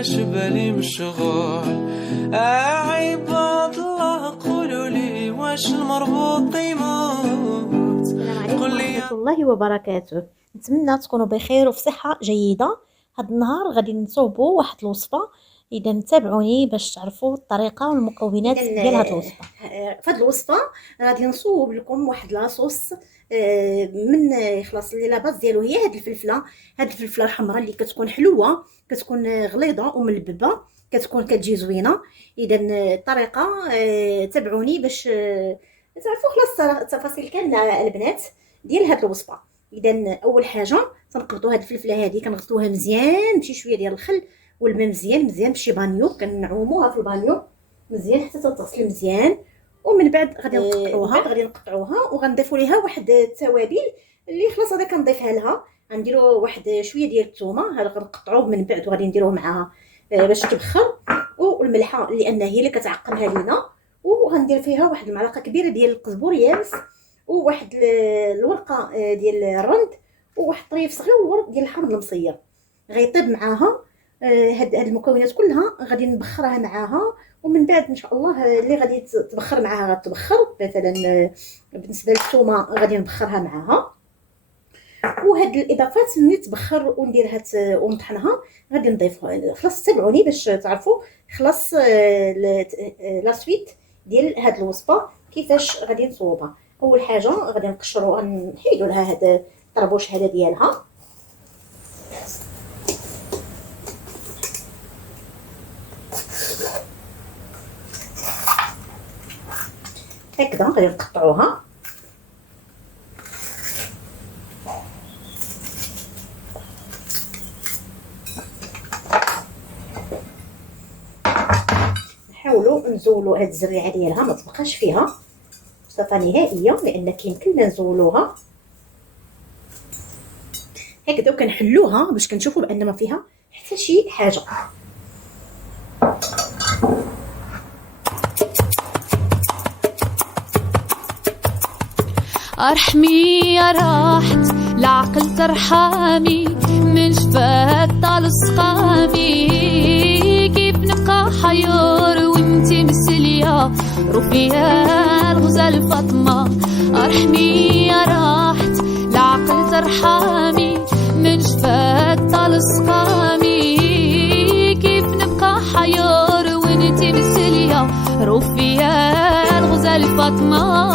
علاش بالي مشغول. عباد الله قولوا لي واش المربوط يموت. السلام عليكم ورحمة الله وبركاته. نتمنى تكونوا بخير وفي صحة جيدة. هذا النهار غادي نصوبوا واحد الوصفة، اذا تابعوني باش تعرفوا الطريقة والمكونات ديال هذه الوصفة. في هذه الوصفه غادي نصوب لكم واحد لاصوص من خلاص اللي لاباز ديالو هي هذه الفلفله الحمراء اللي كتكون حلوه، كتكون غليظه وملببه، كتجي زوينه. اذا الطريقه تابعوني باش تعرفوا خلاص التفاصيل كامله البنات ديال هذه الوصفه. اذا اول حاجه تنقبطوا هذه الفلفله هذه، كنغسلوها مزيان بشي شويه ديال الخل والماء مزيان بشي بانيو، كنعوموها في البانيو مزيان حتى تغسل مزيان. ومن بعد غادي نقطعوها وغنضيفوا ليها واحد التوابل اللي خلاص هذا كنضيفها لها. غنديروا واحد شويه ديال الثومه، هذا غنقطعوه من بعد وغادي نديروه معها باش تبخر، والملحه لان هي اللي كتعقمها لينا، وغندير فيها واحد المعلقه كبيره ديال القزبور يابس، وواحد الورقه ديال الرند، وواحد طريف صغير ديال الحامض المصير. غيطيب معاها هاد المكونات كلها، غادي نبخرها معاها. ومن بعد ان شاء الله اللي غادي تبخر معاها غتبخر، مثلا بالنسبه للثومه غادي نبخرها معاها. وهاد الاضافات ملي تبخر ونديرها ونطحنها غادي نضيفها. خلاص تابعوني باش تعرفوا خلاص لا سويت ديال هاد الوصفه كيفاش غادي نصوبها. اول حاجه غادي نقشروها، نحيدوا لها هذا الطربوش هذا ديالها. هكذا غادي نقطعوها. نحاولوا نزولوا هاد الزريعه ديالها ما تبقاش فيها صفه نهائيه، لان كيمكننا نزولوها هكذا، وكنحلوها باش كنشوفوا بان ما فيها حتى شي حاجه. ارحمي يا راحت العقل ترحمي، من شفاك طال سقامي، كيف نبقى حيور وانتي مسلية رفيا الغزال فاطمة. ارحمي يا راحت العقل ترحمي، من شفاك طال سقامي، كيف نبقى حيور وانتي مسلية رفيا الغزال فاطمة.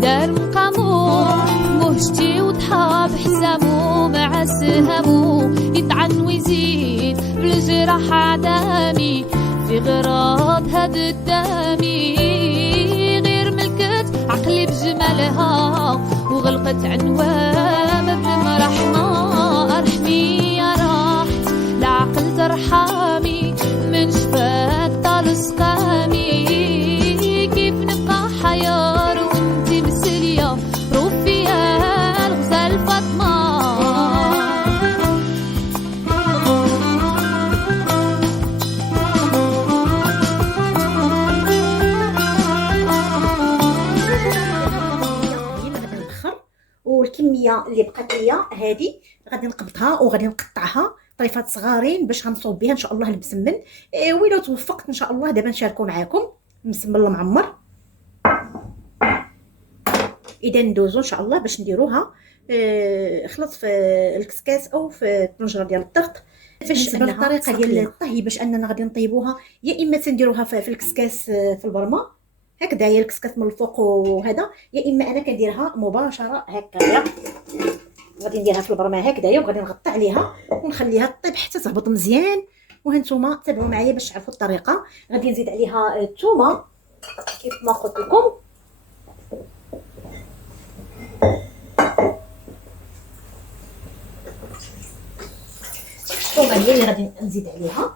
دار مقامو مهجتي وضحى بحزامو، مع سهامو يطعن ويزيد بالجراح عدامي، في غراض هاد الدامي غير ملكت عقلي بجمالها، وغلقت عنوان بالمرحمة. ارحمي يا راحت العقل ترحمي، من شفاك طال سقامي، كيف نبقى حيار وانتي مسلية رفيا الغزال فاطمة. والكميه اللي بقات ليا هذه غادي نقبطها وغادي نقطعها طريفات صغارين باش غنصوب بها ان شاء الله المسمن. وإلا توفقت ان شاء الله دابا نشاركو معكم المسمن المعمر. اذا ندوزو ان شاء الله باش نديروها خلط في الكسكاس او في الطنجره ديال الضغط. كيفاش الطريقه ديال الطهي باش اننا غادي نطيبوها، يا اما تنديروها في الكسكاس في البرمه هكذا، هي الكسكاس من الفوق وهذا، يا اما انا كنديرها مباشره هكايا. غادي نديرها في البرمه هكذايا وغادي نغطي عليها ونخليها تطيب حتى تهبط مزيان. وهانتوما تابعوا معايا باش تعرفوا الطريقه. غادي نزيد عليها الثومه كيف ما قلت لكم. الثومه هي اللي غادي نزيد عليها.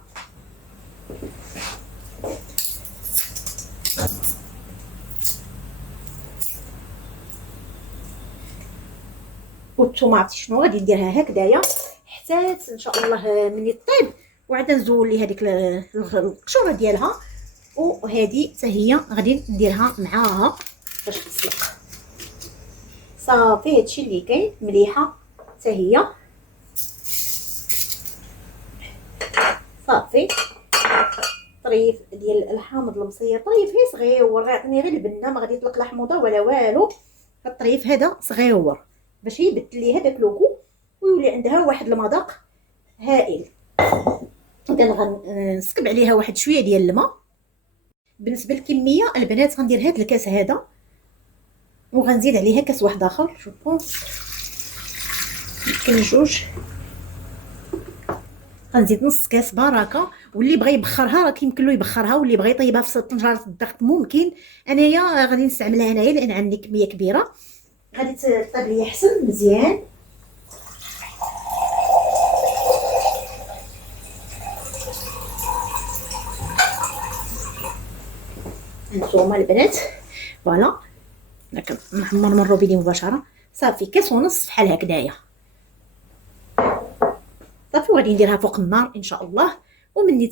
والثومه عرفتي شنو غادي نديرها هكذايا حتى ان شاء الله ملي طيب، وعاد نزول لي هذيك القشوره ديالها، وهذه حتى هي غادي نديرها معاها باش تسلق. صافي هادشي اللي كاين، مليحه حتى هي. صافي طريف ديال الحامض المصير، طريف غير صغيور، غيعطيني غير البنه، ما غادي يطلق لا حموضه ولا والو. الطريف هذا صغيور باش يبدل لي هذاك لوكو ويولي عندها واحد المذاق هائل. اذا غنسكب عليها واحد شويه ديال الماء. بالنسبه للكميه البنات غندير هذا الكاس هذا وغنزيد عليها كاس واحد اخر، جو بونس يمكن جوج، غنزيد نص كاس بركه. واللي بغى يبخرها راه يمكن له يبخرها، واللي بغى يطيبها في طنجره الضغط ممكن. انايا غادي نستعملها هنايا لان عندي كميه كبيره، غادي تطيب لي احسن مزيان. هانتوما البنات فوالا هكا نمروا بيدي مباشره. صافي كاس ونص بحال هكذايا. صافي وغادي نديرها فوق النار ان شاء الله، ومني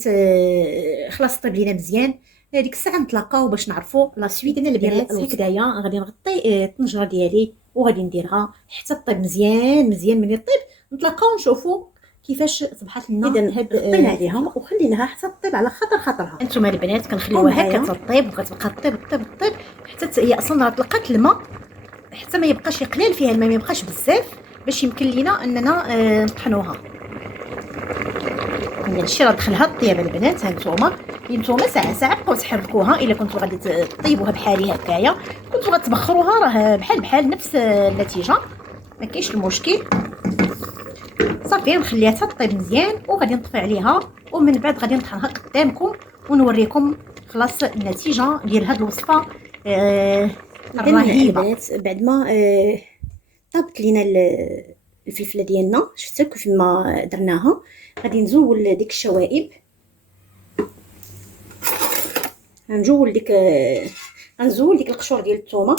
خلاص طيب لينا مزيان هذيك الساعه نتلاقاو باش نعرفوا لا سويت. انا البنات هكذايا غادي نغطي الطنجره ديالي وغادي نديرها حتى طيب مزيان مزيان. ملي طيب نتلاقاو نشوفوا كيفاش صبحت لنا. اذا غطينا عليها وخليناها حتى طيب على خاطرها. انتم البنات كنخليوها هكا تطيب وكتبقى طيب حتى هي اصلا راه طلقات الماء، حتى ما يبقاش يقلال فيها الماء، ما يبقاش بزاف باش يمكن لينا اننا نطحنوها. هادشي راه دخلها الطياب البنات. هانتوما ساعه بقاو تحركوها. الا كنتو غادي تطيبوها بحالي هكايا، كنتو غتبخروها راه بحال نفس النتيجه، ما كاينش المشكل. صافي نخليها حتى طيب مزيان وغادي نطفي عليها، ومن بعد غادي نطحنها قدامكم ونوريكم خلاص النتيجه ديال هاد الوصفه الرهيبه. بعد ما طابت لينا الفلفله ديالنا، شفتوا كيف ما درناها. غادي نزول ديك الشوائب، غنزول ديك القشور ديال الثومه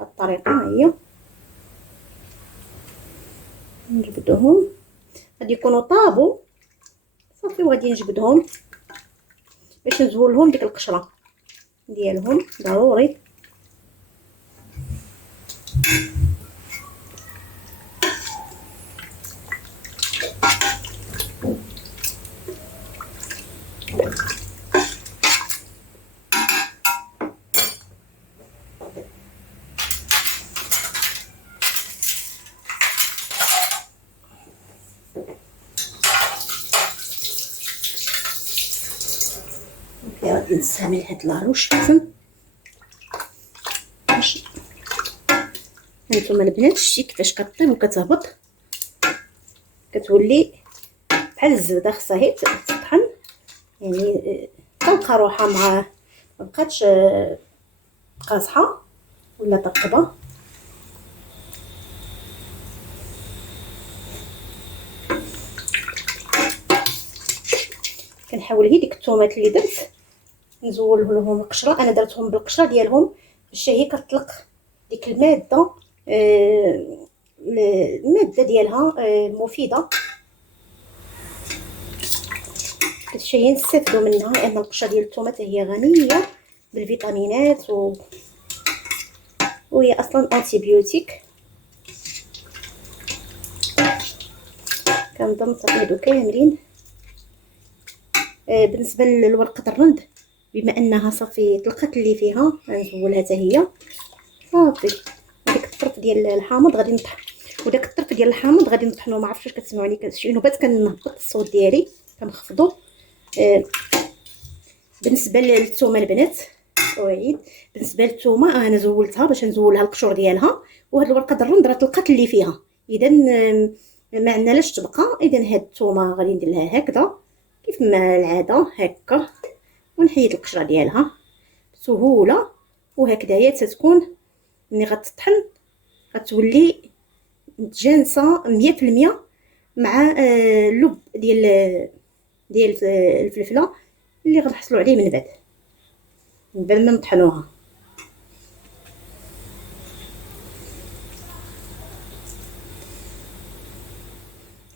بهذه الطريقه. ها هي نجبدهم، غادي يكونوا طابوا صافي، وغادي نجبدهم باش نزولهم ديك القشره ديالهم ضروري. غادي نستعمل هاد لاروش حسن. هانتوما البنات شتي كيفاش كطيب وكتهبط، كتولي بحال الزبده. خصها هي تطحن يعني تلقى روحها مع مبقاتش قاصحه ولا طرطبه. كنحاول هي ديك الثومات اللي درت نزول لهم القشره. انا درتهم بالقشره ديالهم باش هي كتطلق ديك الماده ديالها مفيده، باش هي نستافدوا منها، لان القشره ديال الثومات هي غنيه بالفيتامينات وهي اصلا انتيبيوتيك. كنضم تقليدو كاملين. بالنسبه لورقه الرند بما انها صافي طلقت اللي فيها غنزولها حتى هي صافي. ديك الطرف ديال الحامض غادي نطحن، وداك الطرف ديال الحامض غادي نطحنو. ما عرفتش كتسمعوني شي نوبات كنهبط الصوت ديالي كنخفضو. بالنسبه للثومه البنات اعيد، بالنسبه للثومه انا زولتها باش نزولها القشور ديالها، وهاد الورقه الرند راه طلقت اللي فيها، اذا ما عندنا لاش تبقى. اذا هاد الثومه غادي ندير لها هكذا كيف ما العاده هكا، ونحيد القشره ديالها بسهوله. وهكذايا تتكون ملي غتطحن غتولي متجانسه 100% مع اللب ديال الفلفله اللي غنحصلوا عليه من بعد ما نطحنوها.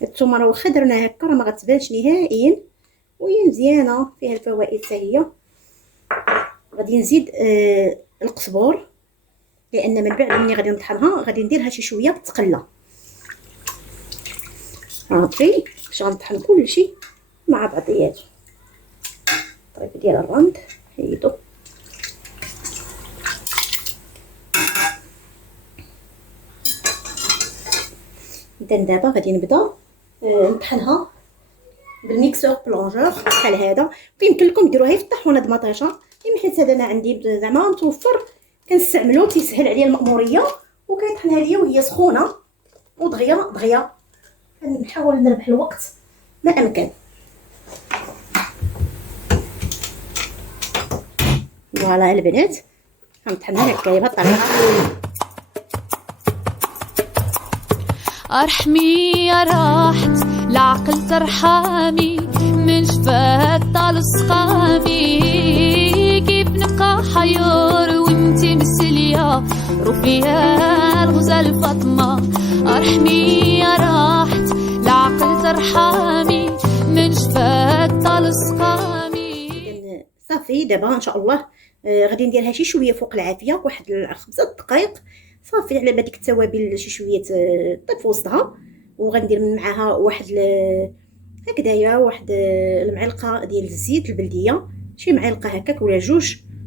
الثومه راه واخا درنا هكا راه ما غتبانش نهائيا، وهي مزيانه فيها الفوائد حتى هي. غادي نزيد القزبور، لان من بعد ملي غادي نطحنها غادي نديرها شي شويه تقلى. صافي باش غنطحن كلشي مع بعضياته. طيب ديال الرند حيدو. اذا دابا غادي نبدا نطحنها بالميكسور بلونجور بحال هذا. ويمكن لكم ديروها في الطاحونه د مطيشه، حيت هذا انا عندي زعما متوفر كنستعملو، تيسهل عليا المأموريه وكيطحنها ليا وهي سخونه ودغيا دغيا. كنحاول نربح الوقت ما امكن. فوالا البنات غنطحنها هكايا بهاد الطريقه. ارحمي يا راحت العقل ترحمي، من شفاك طال سقامي، كيف نبقى حيور وانتي مسلية رفيا الغزال فاطمة. ارحمي يا راحت العقل ترحمي، من شفاك طال سقامي. صافي دابا ان شاء الله غادي نديرها شي شويه فوق العافيه، واحد 5 دقائق صافي، على ما ديك التوابل شي شويه طيب في وسطها. وغندير معاها واحد هكذايا واحد المعلقه ديال الزيت البلديه، شي معلقه هكاك ولا 2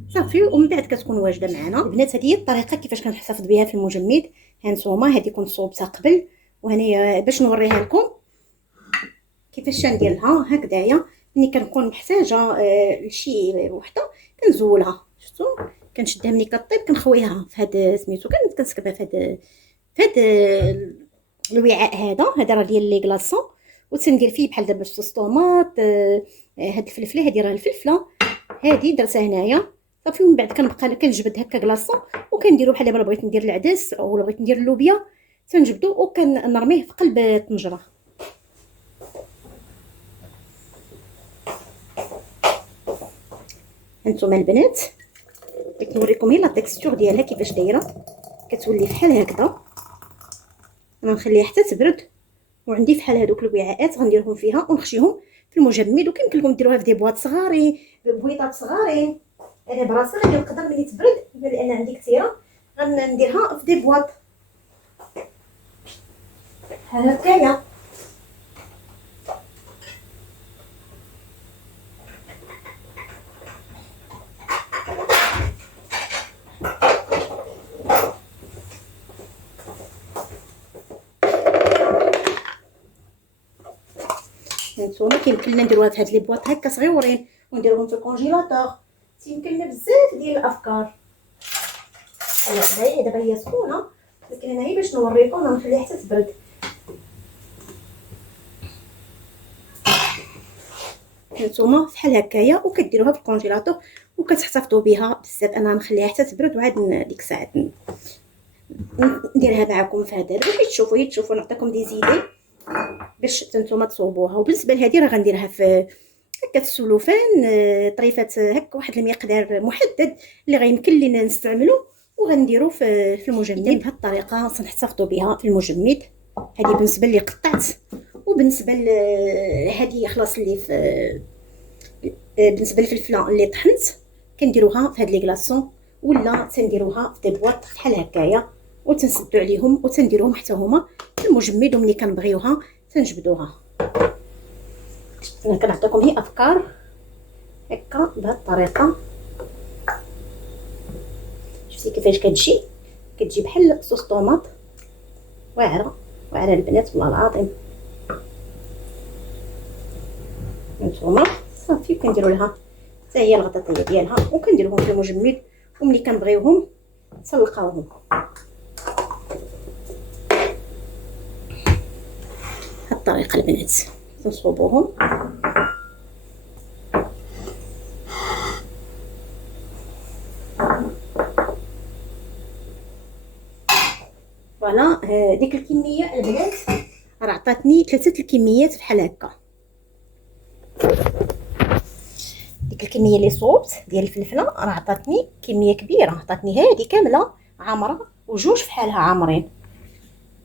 صافي. ومن بعد كتكون واجده معنا. البنات هذه هي الطريقه كيفاش كنحتفظ بها في المجمد. هانتوما هذه كنت صوبتها قبل، وهنايا باش نوريها لكم كيفاش نديرها هكذايا. ملي كنكون محتاجه لشي وحده كنزولها، شفتوا كنشدها ملي كطيب كنخويها في هذا سميتو، كنسكبها في هذا الوعاء هذا راه ديال لي كلاصون، وتندير فيه بحال دابا صوص طوماط. هاد الفلفله هذه راه الفلفله هذه درتها هنايا صافي. ومن بعد كنبقى كنجبد هكا كلاصون وكنديرو بحال دابا بغيت ندير العدس او بغيت ندير اللوبيا تنجبدو وكنرميه في قلب الطنجره. هانتوما البنات بغيت نوريكم هي لا تيكستور ديالها كيفاش دايره، كتولي بحال هكذا. انا نخليها حتى تبرد، وعندي بحال هذوك الوعاءات غنديرهم فيها ونخشيهم في المجمد. وكيمكن لكم ديروها في دي بواط صغارين، بويطات صغارين. انا براسي غادي نقدر ملي تبرد لان عندي كثيره غنديرها في دي بواط بحال هكايا. هانتوما كيمكن لنا نديروها في هاد لي بواط هكا صغيورين ونديروهم في الكونجيلاتور. تيمكن لنا بزاف ديال الافكار. دابا هي سخونه، ولكن انا هي باش نوريكم انا نخليها حتى تبرد. هانتوما بحال هكايا وكديروها في الكونجيلاتور وكتحتفظوا بها بزاف. انا نخليها حتى تبرد وعاد ديك الساعه نديرها معكم في هذا باش تشوفوا نعطيكم دي زيدي باش نتوما تصوبوها. وبالنسبه لهذه راه غنديرها في هكا السلوفان طريفات هكا واحد المقدار محدد اللي غيمكن لينا نستعملو وغنديرو في المجمد. بهذه الطريقه سنحتفظوا بها في المجمد. هذه بالنسبه اللي قطعت، وبالنسبه لهذه خلاص اللي في بالنسبه للفلفله اللي طحنت كنديروها في هاد لي كلاصون ولا تنديروها في دي بواط بحال هكايا وتنسدوا عليهم وتنديروهم حتى هما في المجمد. وملي كنبغيوها تنجبدوها. انا كنعطيكم هي افكار هكا بهذه الطريقه. شفتي كيفاش كتجي بحال صوص طوماط واعره البنات والله العظيم. هانتوما صافي كنديروا لها حتى هي الغطاطيه ديالها وكنديروهم في المجمد. وملي كنبغيوهم تسلقاوهم بهذه الطريقه البنات. تنصوبوهم فوالا. ديك الكميه البنات راه عطاتني 3 الكميات بحال هكا. ديك الكميه اللي صوبت ديال الفلفله راه عطاتني كميه كبيره، عطاتني هذه كامله عامره وجوج بحالها عامرين.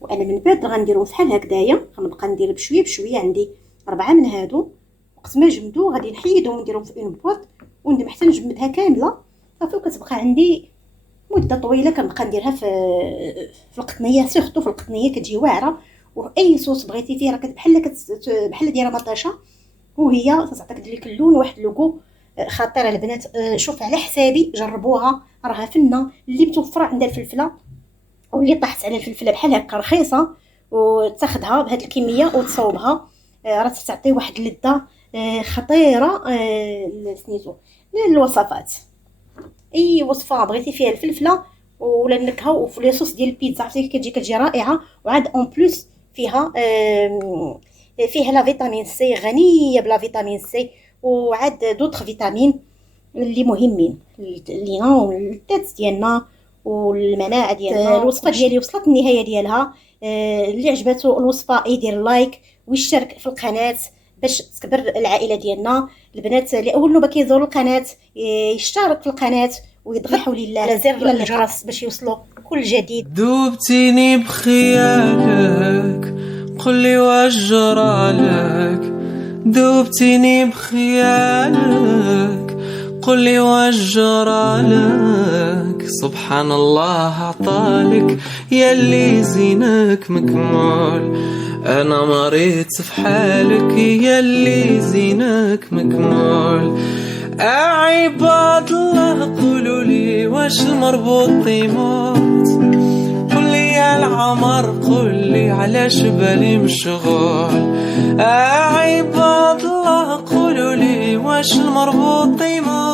وانا من بعد غنديرهم بحال هكذايا، غنبقى ندير بشويه بشويه. عندي 4 من هادو، وقت ما جمدو غادي نحيدهم ونديرهم في اون بواط وندير حتى نجمدها كامله صافي. وكتبقى عندي مده طويله كنبقى نديرها في القطنيه، سيرتو في القطنيه كتجي واعره. واي صوص بغيتي فيه راه بحال دايره مطاشه، وهي تعطيك ديك اللون واحد اللوغو خطيره البنات. شوف على حسابي جربوها، راها فنه. اللي متوفره عندها الفلفله واللي طاحت على الفلفله بحال هكا رخيصه، وتاخدها بهاد الكميه وتصوبها، راه تعطي واحد اللذه خطيره. سميتو الوصفات، اي وصفه بغيتي فيها الفلفله ولا النكهه وفي لي صوص ديال البيتزا عرفتي كتجي رائعه. وعاد اون بليس فيها لا فيتامين سي، غنيه بلا فيتامين سي، وعاد دوطخ فيتامين اللي مهمين لينا والذات ديالنا والمناعه ديالنا. الوصفه ديالي وصلت النهايه ديالها. اللي عجبته الوصفه يدير لايك ويشترك في القناه باش تكبر العائله ديالنا. البنات اللي اول نوبه كيزوروا القناه يشترك في القناه ويضغط حول الله على زر الجرس باش يوصلوا كل جديد. ذوبتيني بخيالك، قولي واش جرالك. ذوبتيني بخيالك، قولي واش جرالك. سبحان الله عطالك ياللي زينك مكمول، انا مريت في حالك ياللي زينك مكمول. عباد الله قولوا لي واش المربوط يموت، قل لي يا العمر قل لي علاش بالي مشغول. عباد الله قولوا لي واش المربوط يموت.